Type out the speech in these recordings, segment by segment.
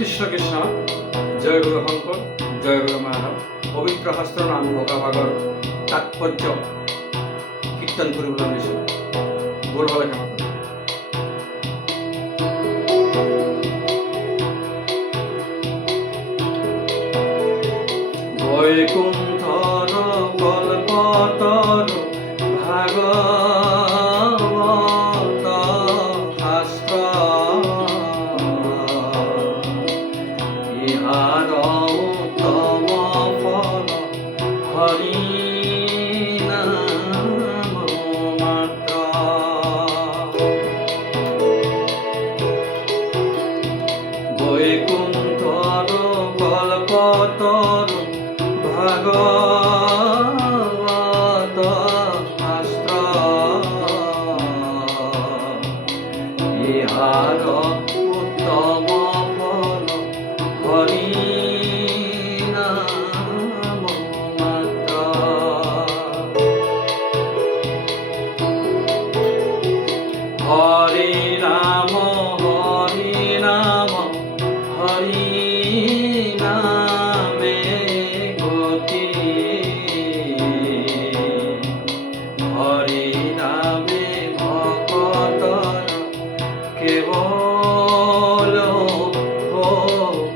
কৃষ্ণ কৃষ্ণ জয় গুরু শঙ্কর, জয় গুরু মাধৱ পবিত্ৰ শাস্ত্ৰৰ নাম ভগাভাগৰ তাৎপৰ্য কীৰ্তন কৰিবলৈ লৈছোঁ বলবলৈ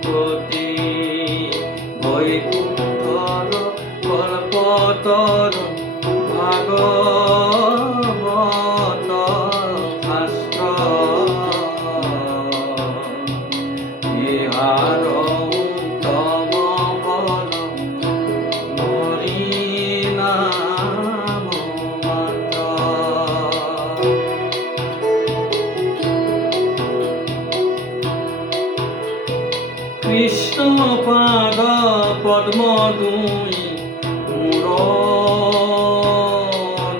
ভক্তি বৈকুণ্ঠর কল্পতর ভাগবত শাস্ত্র। ইহার কৃষ্ণ পাদ পদ্ম দুই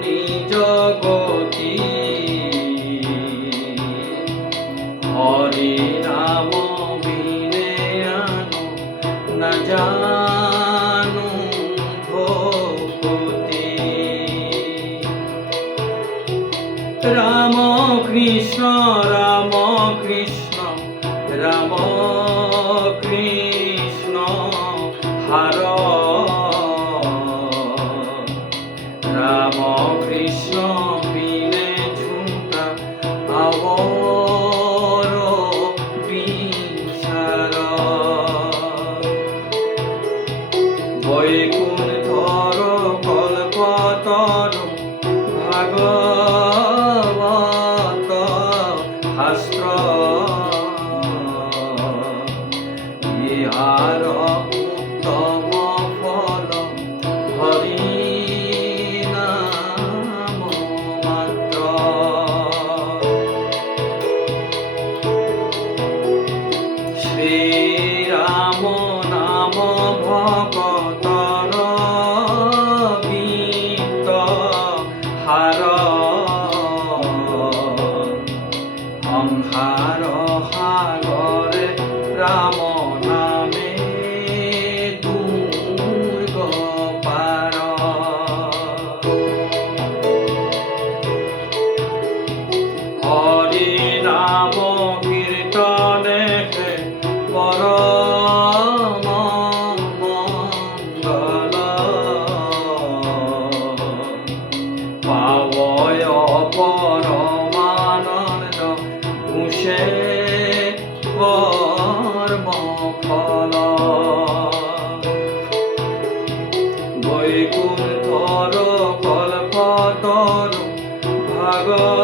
নিজ হরে রাম বিনে আনো, না জানু ভক্তি। রাম কৃষ্ণ রাম কৃষ্ণ, রাম হার রাম কৃষ্ণ বিনে ঝুঁটা আবর বিশার বৈকুণ্ঠর কল্পতর ভাগবত শাস্ত্র। ইহার নাম ভকতর গীত হার। সংসার সাগরে রাম পাবয় পরমানন্দ কুশে কর্ম ফল বৈকুণ্ঠর কল্পতর ভাগবত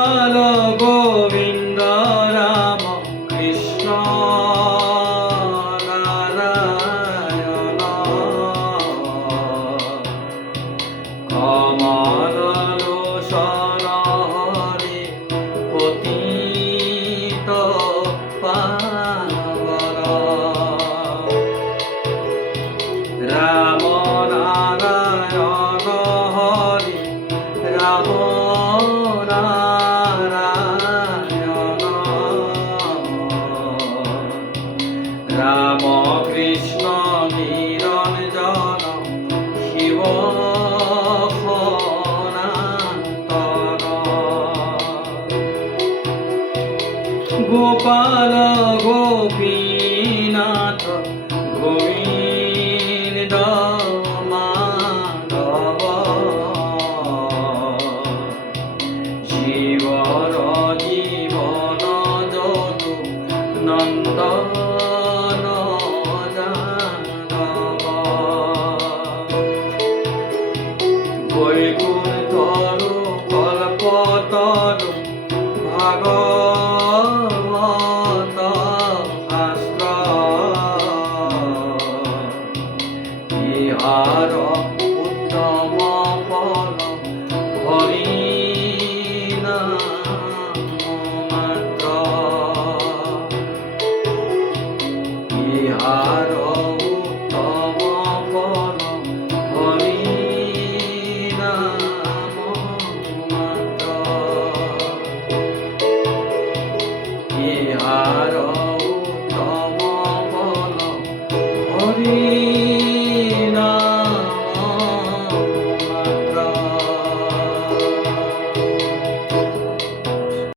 গোপাল গোপীনাথ গোবিন্দ মাধব। জীবর জীবন যদু নন্দন যাদব ইহার উত্তম ফল হরি মাত্র ইহার